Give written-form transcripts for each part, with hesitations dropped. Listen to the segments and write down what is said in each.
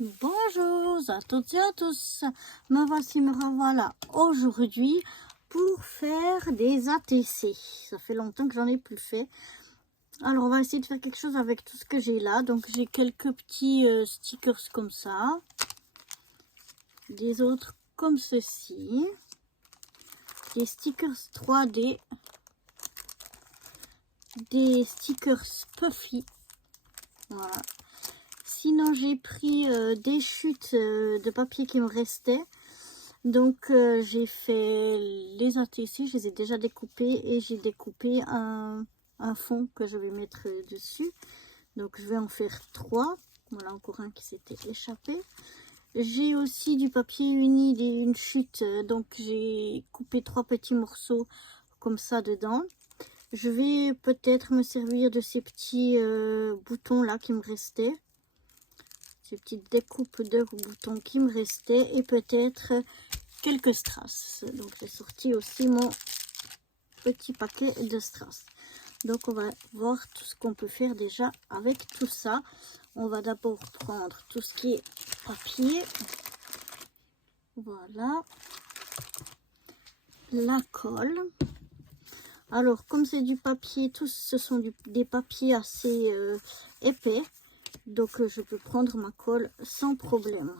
Bonjour à toutes et à tous, me revoilà aujourd'hui pour faire des ATC. Ça fait longtemps que j'en ai plus fait. Alors on va essayer de faire quelque chose avec tout ce que j'ai là. Donc j'ai quelques petits stickers comme ça, des autres comme ceci, des stickers 3D, des stickers puffy, voilà. Sinon j'ai pris des chutes de papier qui me restaient. Donc j'ai fait les ATC, je les ai déjà découpés et j'ai découpé un fond que je vais mettre dessus. Donc je vais en faire 3. Voilà encore un qui s'était échappé. J'ai aussi du papier uni, une chute, donc j'ai coupé 3 petits morceaux comme ça dedans. Je vais peut-être me servir de ces petits boutons là qui me restaient. Ces petites découpes de boutons qui me restaient et peut-être quelques strass. Donc j'ai sorti aussi mon petit paquet de strass. Donc on va voir tout ce qu'on peut faire déjà avec tout ça. On va d'abord prendre tout ce qui est papier. Voilà. La colle. Alors comme c'est du papier, tous ce sont des papiers assez épais. Donc je peux prendre ma colle sans problème.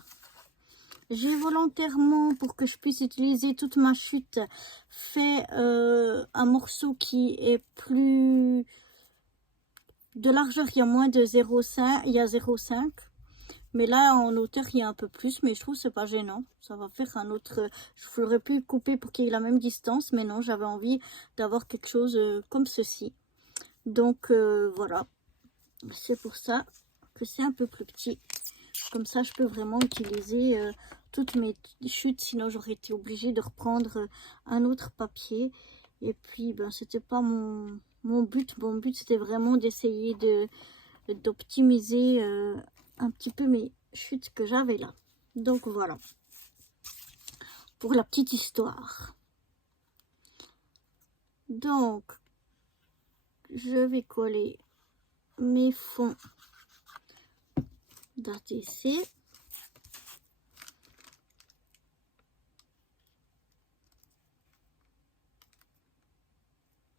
J'ai volontairement, pour que je puisse utiliser toute ma chute, fait un morceau qui est plus de largeur. Il y a moins de 0,5, il y a 0,5. Mais là, en hauteur, il y a un peu plus, mais je trouve que c'est pas gênant. Ça va faire un autre... Je ferais pu couper pour qu'il y ait la même distance, mais non, j'avais envie d'avoir quelque chose comme ceci. Donc, voilà. C'est pour ça que c'est un peu plus petit. Comme ça, je peux vraiment utiliser toutes mes chutes. Sinon, j'aurais été obligée de reprendre un autre papier. Et puis, ben, c'était pas mon but. Mon but, c'était vraiment d'essayer d'optimiser un petit peu mes chutes que j'avais là. Donc, voilà. Pour la petite histoire. Donc, je vais coller mes fonds d'ATC.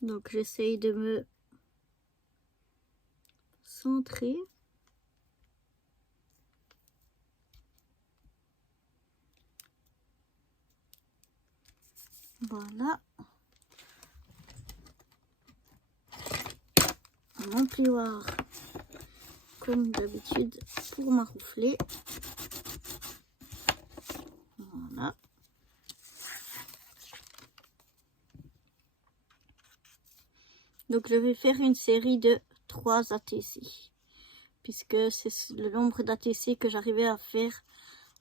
Donc, j'essaye de me centrer. Voilà. Mon plioir, comme d'habitude, pour maroufler. Voilà. Donc, je vais faire une série de 3 ATC. Puisque c'est le nombre d'ATC que j'arrivais à faire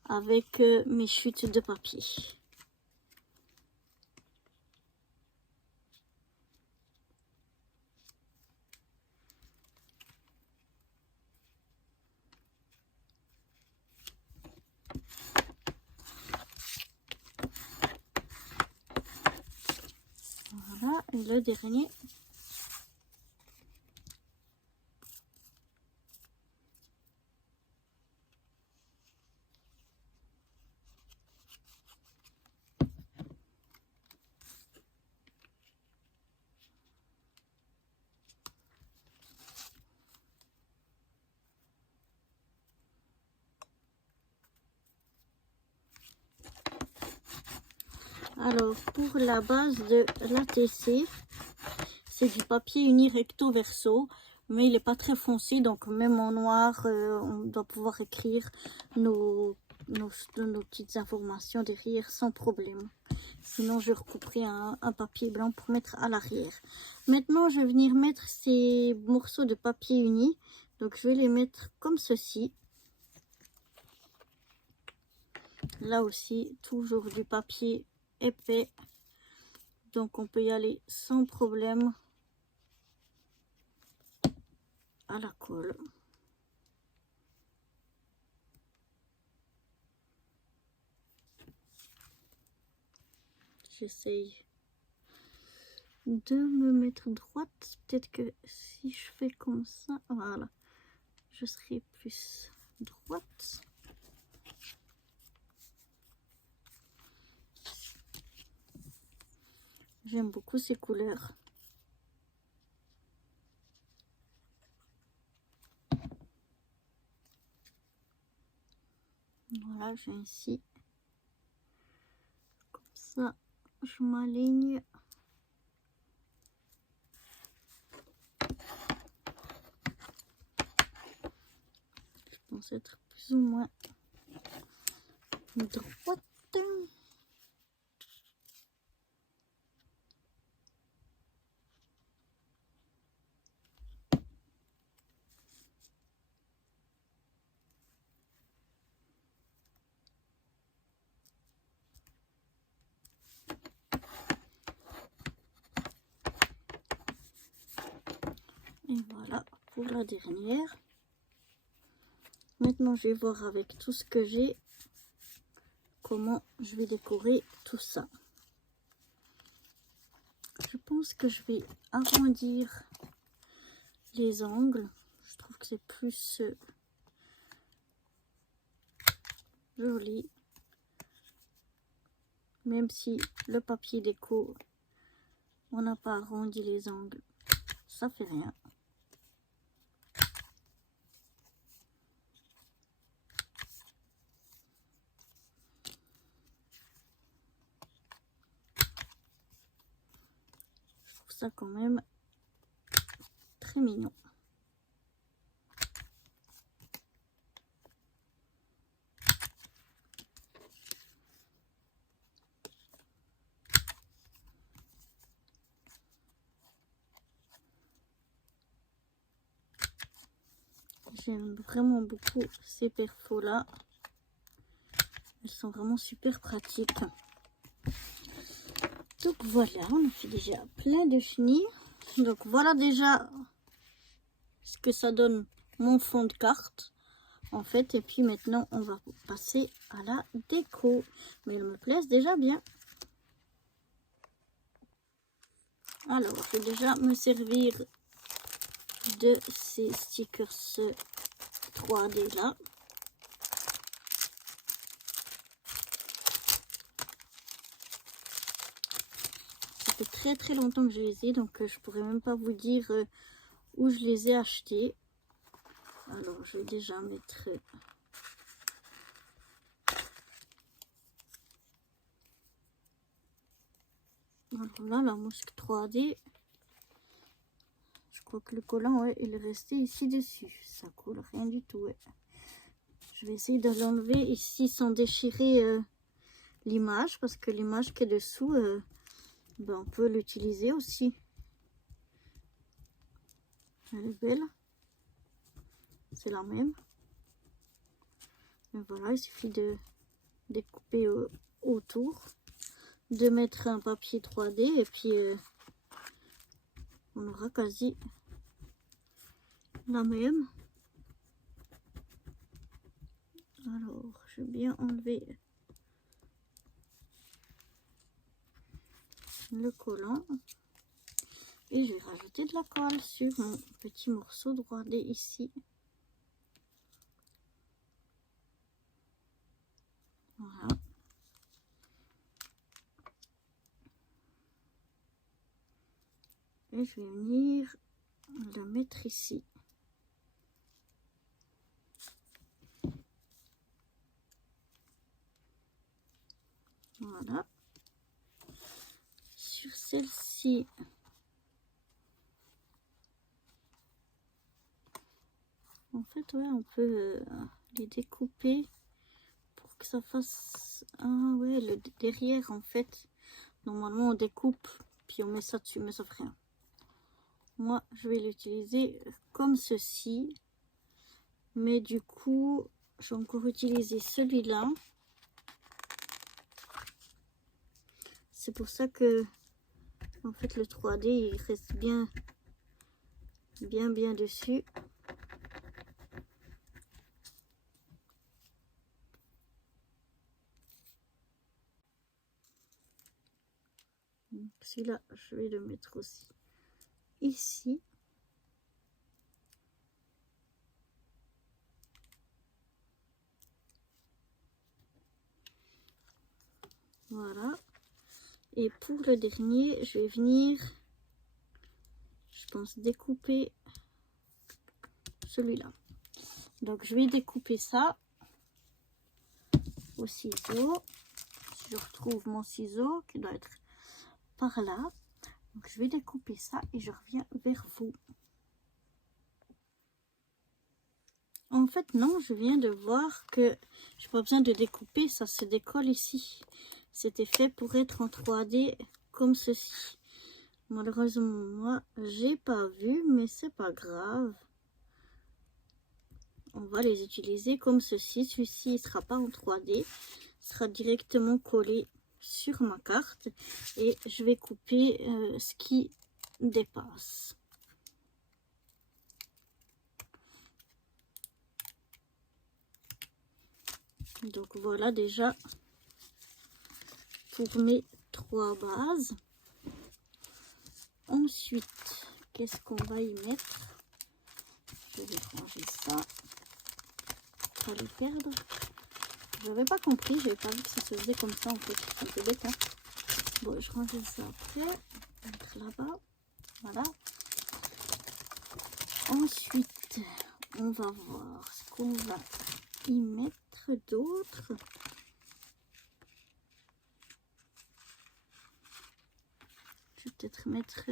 avec mes chutes de papier. Voilà, et le dernier. Alors, pour la base de l'ATC, c'est du papier uni recto verso, mais il n'est pas très foncé, donc même en noir, on doit pouvoir écrire nos petites informations derrière sans problème. Sinon, je recouperai un papier blanc pour mettre à l'arrière. Maintenant, je vais venir mettre ces morceaux de papier uni. Donc, je vais les mettre comme ceci. Là aussi, toujours du papier épais. Donc, on peut y aller sans problème à la colle. J'essaye de me mettre droite. Peut-être que si je fais comme ça, voilà, je serai plus droite. J'aime beaucoup ces couleurs. Voilà, j'ai ainsi. Comme ça, je m'aligne. Je pense être plus ou moins droite. Et voilà pour la dernière. Maintenant, je vais voir avec tout ce que j'ai comment je vais décorer tout ça. Je pense que je vais arrondir les angles. Je trouve que c'est plus joli. Même si le papier déco, on n'a pas arrondi les angles, ça fait rien. Je trouve ça quand même très mignon. J'aime vraiment beaucoup ces perfos là. Elles sont vraiment super pratiques. Donc voilà, on a fait déjà plein de chenilles. Donc voilà déjà ce que ça donne mon fond de carte en fait. Et puis maintenant on va passer à la déco. Mais ils me plaisent déjà bien. Alors je vais déjà me servir de ces stickers 3D là. Ça fait très longtemps que je les ai, donc je pourrais même pas vous dire où je les ai achetés. Alors je vais déjà mettre alors là la mousse 3D. Je crois que le collant, ouais, il est resté ici dessus. Ça coule rien du tout. Ouais. Je vais essayer de l'enlever ici sans déchirer l'image, parce que l'image qui est dessous, ben, on peut l'utiliser aussi. Elle est belle. C'est la même. Et voilà, il suffit de découper autour, de mettre un papier 3D et puis on aura quasi la même. Alors, je vais bien enlever le collant et je vais rajouter de la colle sur mon petit morceau 3D ici. Voilà. Et je vais venir le mettre ici. Voilà. Sur celle-ci, en fait, ouais, on peut les découper pour que ça fasse... Ah ouais, le derrière, en fait, normalement, on découpe, puis on met ça dessus, mais ça fait rien. Moi, je vais l'utiliser comme ceci. Mais du coup, je vais encore utiliser celui-là. C'est pour ça que, en fait, le 3D, il reste bien dessus. Celui-là, je vais le mettre aussi ici. Voilà. Et pour le dernier, je vais venir, je pense, découper celui-là. Donc je vais découper ça au ciseau. Si je retrouve mon ciseau qui doit être par là. Donc je vais découper ça et je reviens vers vous. En fait non, je viens de voir que j'ai pas besoin de découper, ça se décolle ici. C'était fait pour être en 3D comme ceci. Malheureusement moi j'ai pas vu, mais c'est pas grave. On va les utiliser comme ceci. Celui-ci ne sera pas en 3D, sera directement collé sur ma carte et je vais couper ce qui dépasse. Donc voilà déjà pour mes 3 bases. Ensuite, qu'est-ce qu'on va y mettre? Je vais ranger ça, pas les perdre. Je n'avais pas compris, j'avais pas vu que ça se faisait comme ça en fait, c'est un peu bête hein. Bon, je range ça après, mettre là-bas, voilà. Ensuite, on va voir ce qu'on va y mettre d'autre. Je vais peut-être mettre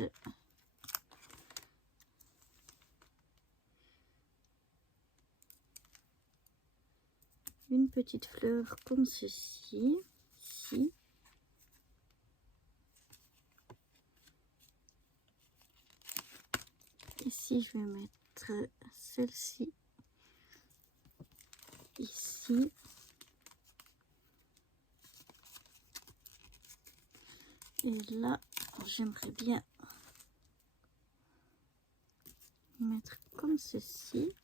une petite fleur comme ceci, ici. Ici, je vais mettre celle-ci ici. Et là, j'aimerais bien mettre comme ceci.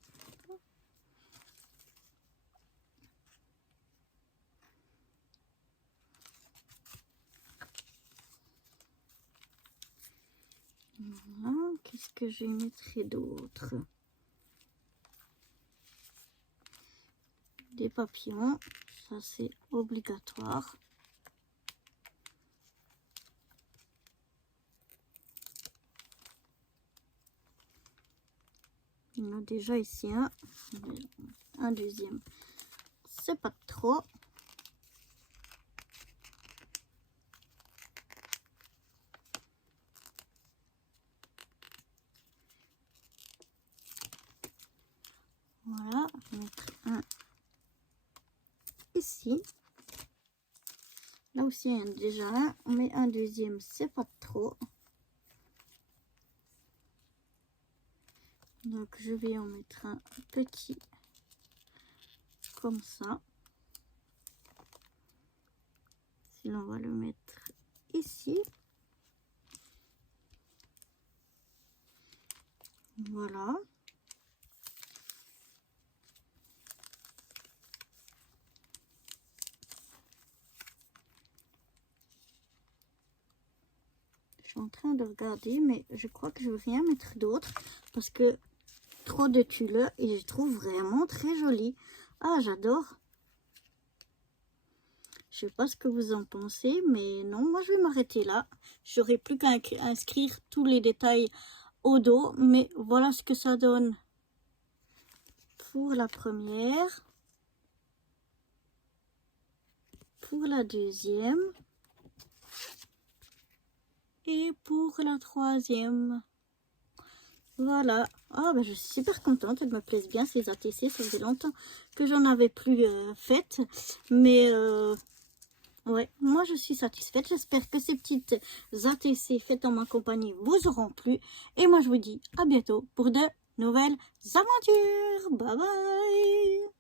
Voilà, qu'est-ce que je mettrai d'autre? Des papillons, ça c'est obligatoire. Il y en a déjà ici un deuxième. C'est pas trop. Voilà, je vais mettre un ici. Là aussi, il y en a déjà un. On met un deuxième, c'est pas trop. Donc, je vais en mettre un petit comme ça. Sinon, on va le mettre ici. Voilà. Je suis en train de regarder, mais je crois que je veux rien mettre d'autre parce que trop de tulle et je trouve vraiment très joli. Ah, j'adore. Je sais pas ce que vous en pensez, mais non, moi je vais m'arrêter là. J'aurai plus qu'à inscrire tous les détails au dos, mais voilà ce que ça donne pour la première, pour la deuxième et pour la troisième. Voilà. Ah, ben, je suis super contente, elles me plaisent bien ces ATC, ça faisait longtemps que j'en avais plus faites, mais ouais, moi je suis satisfaite. J'espère que ces petites ATC faites en ma compagnie vous auront plu. Et moi je vous dis à bientôt pour de nouvelles aventures. Bye bye.